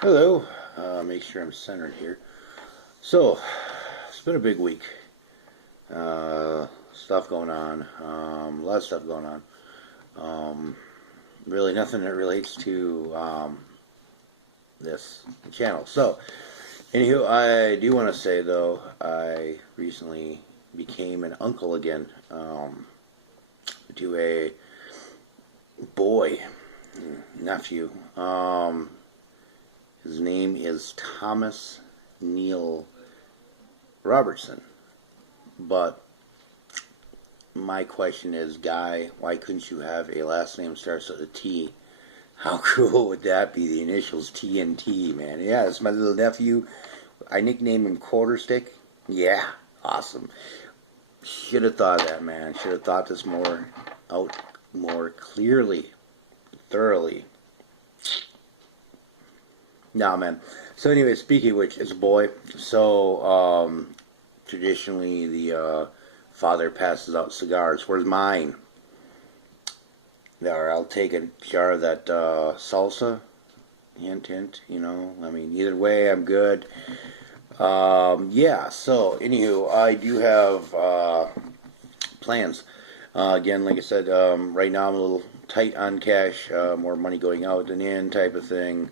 Hello. Make sure I'm centered here. So, it's been a big week. Stuff going on. A lot of stuff going on. Really nothing that relates to this channel. So, anywho, I do want to say though, I recently became an uncle again to a boy, nephew. His name is Thomas Neil Robertson. But my question is, Guy, why couldn't you have a last name that starts with a T? How cool would that be? The initials TNT, man. Yeah, it's my little nephew. I nicknamed him Quarterstick. Yeah, awesome. Should have thought of that, man. Should have thought this more clearly, thoroughly. No, man. So anyway, speaking of which, it's a boy. So traditionally, the father passes out cigars. Where's mine? There, I'll take a jar of that salsa. Hint, hint. You know, I mean, either way, I'm good. Yeah. So, anywho, I do have plans. Again, like I said, right now I'm a little tight on cash. More money going out than in, type of thing.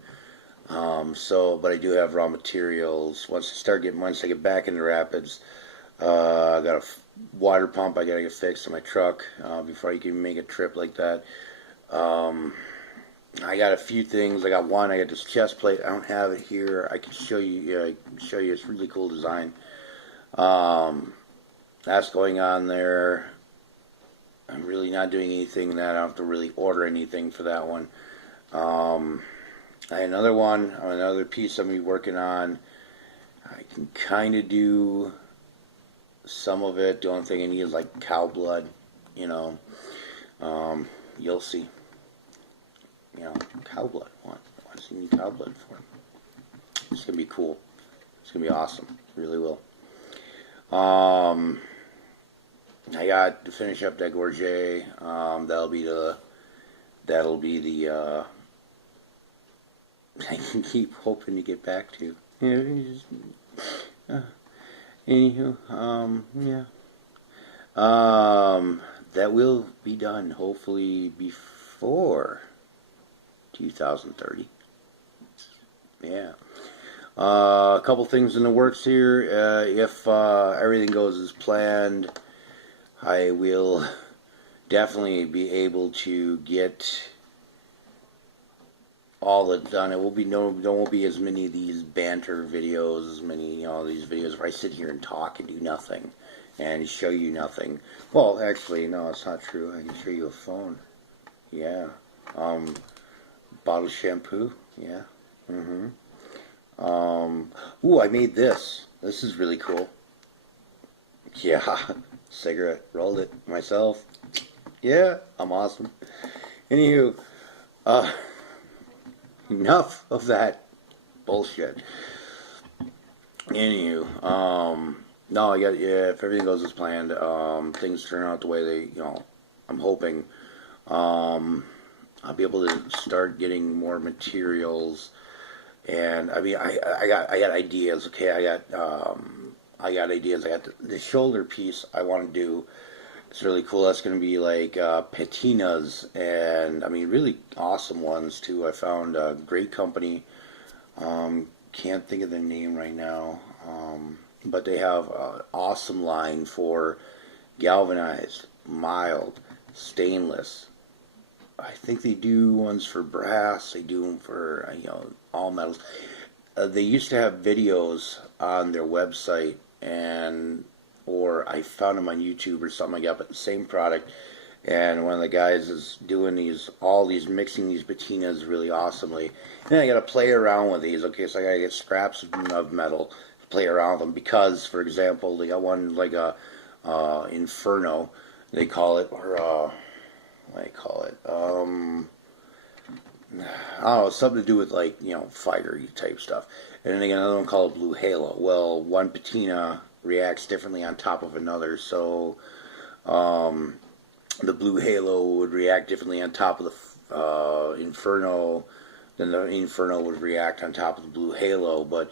But I do have raw materials. Once I get back into Rapids, I got a water pump I gotta get fixed on my truck before I can make a trip like that. I got a few things. I got this chest plate. I don't have it here. I can show you. Yeah, I can show you. It's a really cool design. That's going on there. I'm really not doing anything that I don't have to really order anything for that one. I had another piece I'm going to be working on. I can kind of do some of it. The only thing I need is like cow blood, you know. You'll see. You know, cow blood. What does he need cow blood for? It's going to be cool. It's going to be awesome. It really will. I got to finish up that gorget. That'll be the I can keep hoping to get back to. Yeah, anywho, yeah. That will be done hopefully before 2030. Yeah. A couple things in the works here. If everything goes as planned, I will definitely be able to get all that's done. It will be there won't be as many of these banter videos, as many these videos where I sit here and talk and do nothing and show you nothing. Well, actually, no, it's not true. I can show you a phone. Yeah. Bottle of shampoo. Yeah. Ooh, I made this. This is really cool. Yeah. Cigarette. Rolled it myself. Yeah, I'm awesome. Anywho, enough of that bullshit. Anywho, no, if everything goes as planned, things turn out the way I'm hoping, I'll be able to start getting more materials. And I mean, I got ideas. Okay, I got ideas. I got the shoulder piece I want to do. It's really cool. That's going to be like patinas, and I mean really awesome ones too. I found a great company. Can't think of their name right now, but they have an awesome line for galvanized, mild, stainless. I think they do ones for brass. They do them for all metals. They used to have videos on their website, or I found them on YouTube or something like that, but the same product. And one of the guys is doing mixing these patinas really awesomely. And then I got to play around with these. Okay, so I got to get scraps of metal, play around with them, because, for example, they got one like a Inferno, they call it, or what do you call it? I don't know, something to do with like fire type stuff. And then they got another one called Blue Halo. Well, one patina reacts differently on top of another, so the Blue Halo would react differently on top of the Inferno then the Inferno would react on top of the blue halo. But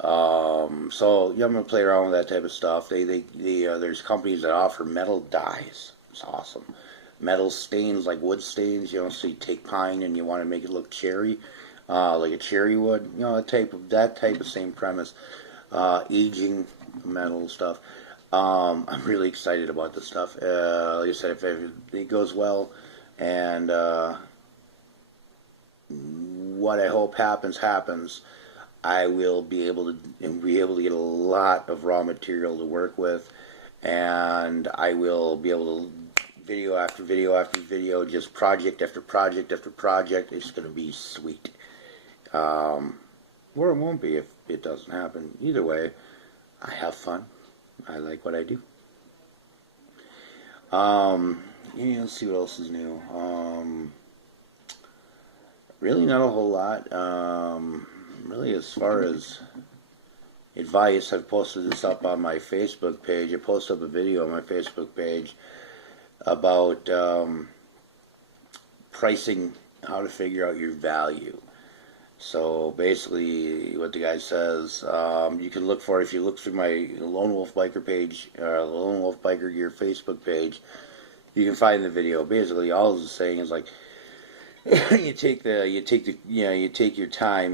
so yeah, I'm gonna play around with that type of stuff. There's companies that offer metal dyes. It's awesome. Metal stains, like wood stains. You know, so you take pine and you want to make it look cherry, like a cherry wood. You know, that type of same premise. Aging metal stuff. I'm really excited about this stuff. Like I said, if it goes well, and what I hope happens, I will be able to get a lot of raw material to work with, and I will be able to video after video after video, just project after project after project. It's going to be sweet. Or it won't be if it doesn't happen. Either way, I have fun. I like what I do. Yeah, let's see what else is new. Really not a whole lot. Really, as far as advice, I've posted this up on my Facebook page. I posted up a video on my Facebook page about pricing, how to figure out your value. So basically, what the guy says, you can look for, if you look through my Lone Wolf Biker page, Lone Wolf Biker Gear Facebook page, you can find the video. Basically, all it's saying is like, you take your time,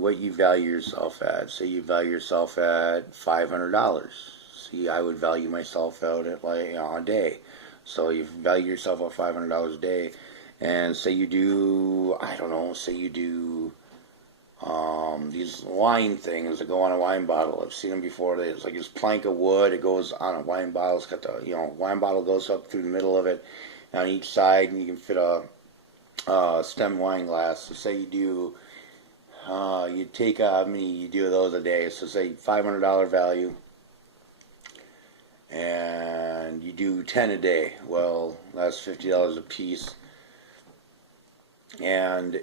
what you value yourself at. Say you value yourself at $500. See, I would value myself out at like a day. So you value yourself at $500 a day, and say you do, I don't know, say you do these wine things that go on a wine bottle. I've seen them before. It's like this plank of wood. It goes on a wine bottle. It's got the wine bottle goes up through the middle of it on each side, and you can fit a stem wine glass. So say you do, you take how many you do those a day. So say $500 value, and you do 10 a day. Well, that's $50 a piece, and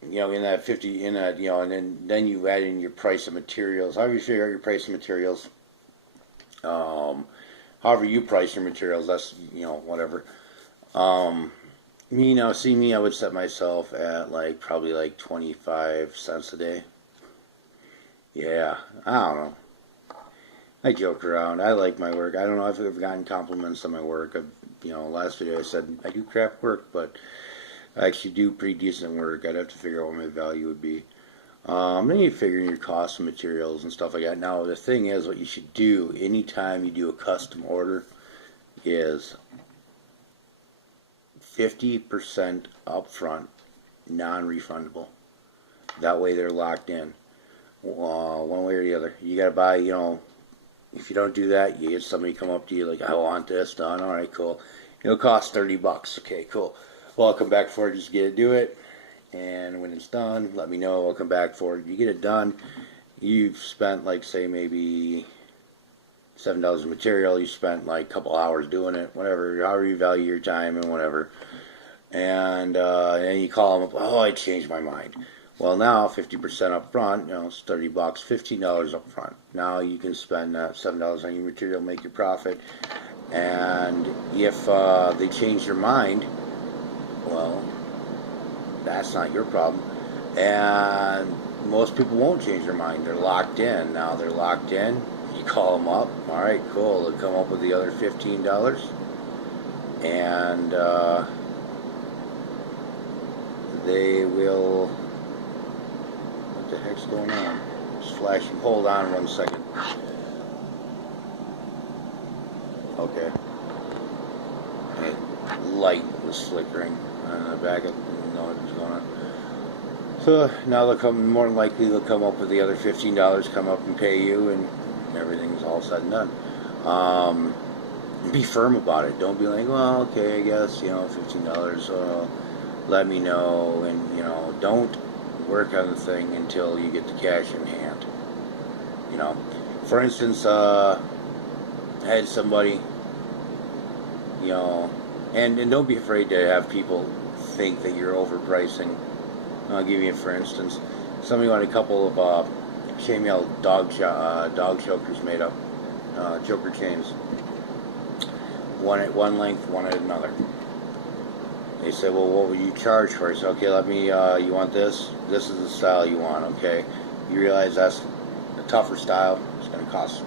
in that 50, and then you add in your price of materials. However you figure out your price of materials, however you price your materials, that's whatever. Me, I would set myself at probably like 25 cents a day. Yeah, I don't know. I joke around. I like my work. I don't know if I've ever gotten compliments on my work. Last video I said I do crap work, but I actually do pretty decent work. I'd have to figure out what my value would be. Then you figure in your cost of materials and stuff like that. Now, the thing is, what you should do anytime you do a custom order is 50% upfront, non-refundable. That way they're locked in, one way or the other. You gotta buy, if you don't do that, you get somebody come up to you like, I want this done. All right, cool. It'll cost $30. Okay, cool. Well, I'll come back for it. Just do it, and when it's done, let me know. I'll come back for it. You get it done. You've spent say maybe $7 of material. You spent a couple hours doing it, whatever. However you value your time and whatever. And then you call them up. Oh, I changed my mind. Well, now 50% up front. It's $30, $15 up front. Now you can spend $7 on your material, make your profit. And if they change their mind, well, that's not your problem. And most people won't change their mind. They're locked in. Now they're locked in. You call them up. All right, cool. They'll come up with the other $15. And they will... What the heck's going on? Just flashing. Hold on 1 second. Okay. Light was flickering on the back of what was going on. So now more than likely they'll come up with the other $15, come up and pay you, and everything's all said and done. Be firm about it. Don't be like, well, okay, I guess, $15, let me know, and, don't work on the thing until you get the cash in hand. For instance, I had somebody, and don't be afraid to have people think that you're overpricing. I'll give you, for instance, somebody wanted a couple of chainmail dog chokers made up, choker chains. One at one length, one at another. They said, well, what would you charge for it? I said, okay, let me, you want this? This is the style you want, okay? You realize that's the tougher style. It's going to cost,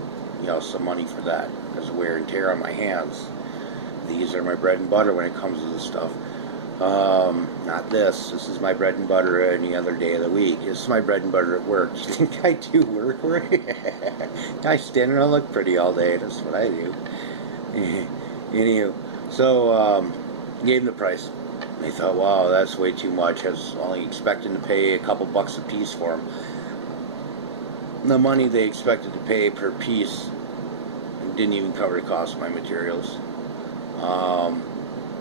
some money for that because of wear and tear on my hands. These are my bread and butter when it comes to this stuff. Not this. This is my bread and butter any other day of the week. This is my bread and butter at work. You think I do work? I stand around and look pretty all day. That's what I do. Anywho, so gave them the price. They thought, wow, that's way too much. I was only expecting to pay a couple bucks a piece for them. The money they expected to pay per piece didn't even cover the cost of my materials.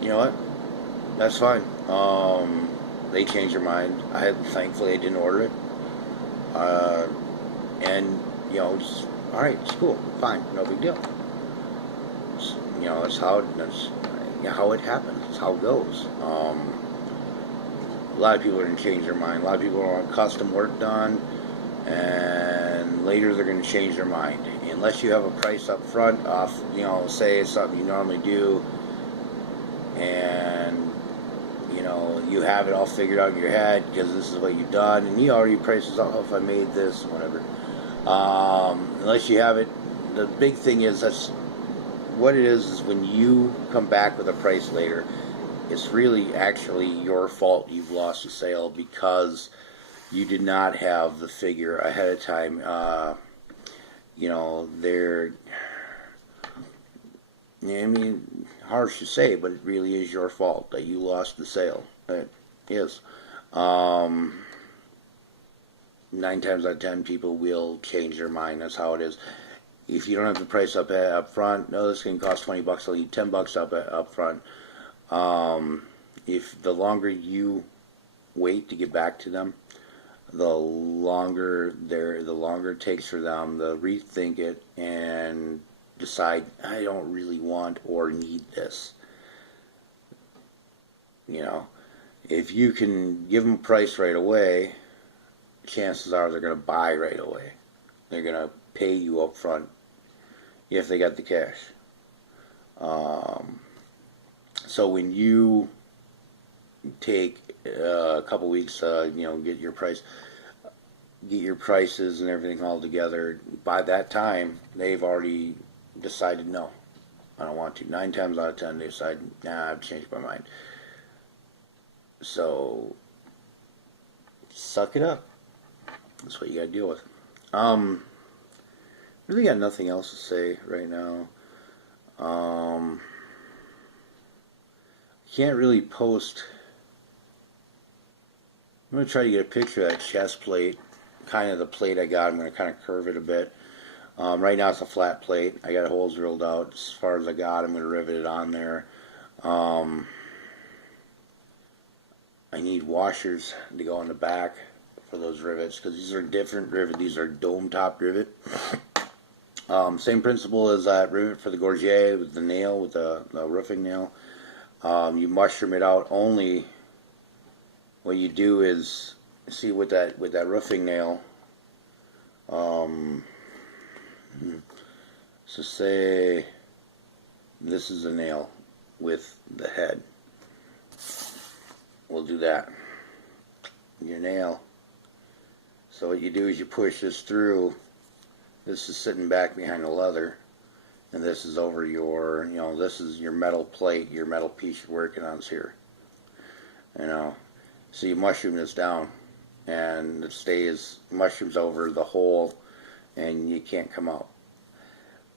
You know what? That's fine. They changed their mind. Thankfully, I didn't order it. And just, all right, it's cool, fine, no big deal. That's how it happens. It's how it goes. A lot of people are going to change their mind. A lot of people want custom work done, and later they're going to change their mind. Unless you have a price up front off, say it's something you normally do, and you have it all figured out in your head because this is what you've done, and you already priced it off. If I made this, whatever. Unless you have it, the big thing is that's what it is when you come back with a price later, it's really actually your fault you've lost the sale because you did not have the figure ahead of time. They're, I mean, harsh to say, but it really is your fault that you lost the sale. It is. 9 times out of 10 people will change their mind. That's how it is. If you don't have the price up front, no, this can cost $20. I'll need $10 up front. If the longer you wait to get back to them, the longer it takes for them to rethink it and decide I don't really want or need this. If you can give them a price right away, chances are they're going to buy right away. They're going to pay you up front if they got the cash. So when you take a couple weeks, get your prices and everything all together, by that time they've already decided no, I don't want to. 9 times out of 10 they decide, nah, I've changed my mind. So suck it up. That's what you gotta deal with. Really got nothing else to say right now. Can't really post. I'm going to try to get a picture of that chest plate, kind of the plate I got. I'm going to kind of curve it a bit. Right now it's a flat plate. I got holes drilled out as far as I got. I'm going to rivet it on there. I need washers to go on the back for those rivets because these are different rivets. These are dome top rivet. Same principle as that rivet for the gorget with the nail, with the roofing nail. You mushroom it out. Only what you do is see with that roofing nail. So say this is a nail with the head. We'll do that. Your nail. So what you do is you push this through. This is sitting back behind the leather, and this is over your, this is your metal plate, your metal piece you're working on is here. So you mushroom this down, and it stays, mushrooms over the hole, and you can't come out.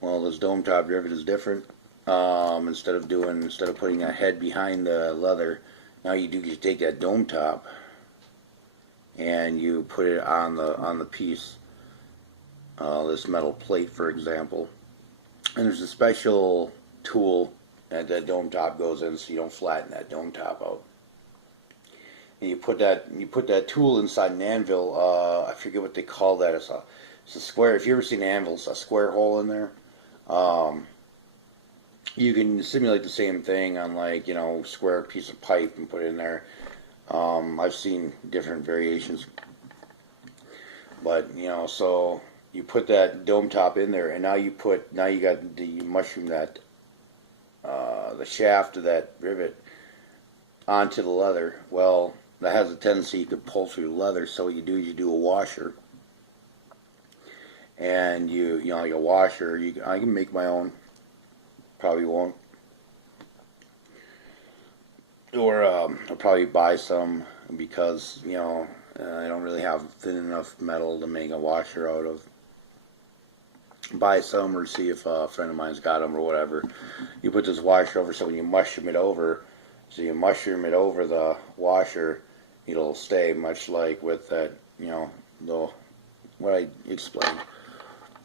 Well, this dome top rivet is different. Instead of putting a head behind the leather, now you take that dome top, and you put it on the piece. This metal plate, for example, and there's a special tool that dome top goes in, so you don't flatten that dome top out. And you put that tool inside an anvil. I forget what they call that. It's a square. If you ever seen an anvil, it's a square hole in there. You can simulate the same thing on square piece of pipe and put it in there. I've seen different variations, but so. You put that dome top in there, and now you mushroom that the shaft of that rivet onto the leather. Well, that has a tendency you could pull through the leather. So what you do is you do a washer, and you know, like a washer. I can make my own. Probably won't, or I'll probably buy some because you know I don't really have thin enough metal to make a washer out of. Buy some or see if a friend of mine's got them or whatever. You put this washer over, so when you mushroom it over, the washer, it'll stay much like with that, you know, the what I explained.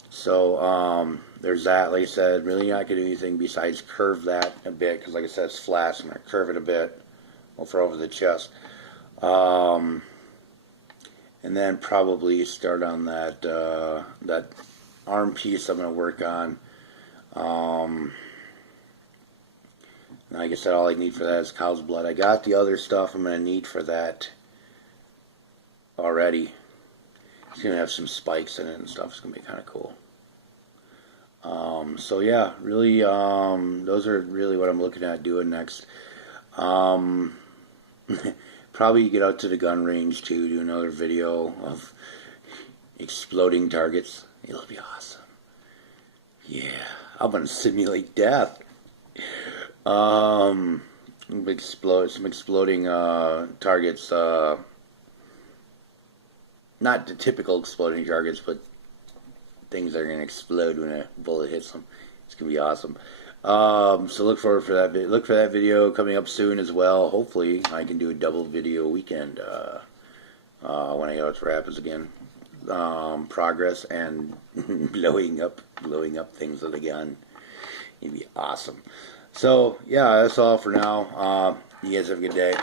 So there's that. Like I said, really not gonna do anything besides curve that a bit because, like I said, it's flat. So I'm gonna curve it a bit. We'll throw over the chest, and then probably start on that arm piece I'm going to work on. Like I said, all I need for that is cow's blood. I got the other stuff I'm going to need for that already. It's going to have some spikes in it and stuff. It's going to be kind of cool. So yeah, really, those are really what I'm looking at doing next. Probably get out to the gun range too, do another video of exploding targets. It'll be awesome. Yeah, I'm gonna simulate death. Some exploding targets. Not the typical exploding targets, but things that are gonna explode when a bullet hits them. It's gonna be awesome. So look forward for that. Look for that video coming up soon as well. Hopefully, I can do a double video weekend when I get out to Rapids again. Progress and blowing up things with a gun. It'd be awesome. So yeah, that's all for now. You guys have a good day.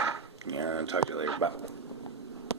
Yeah, talk to you later. Bye.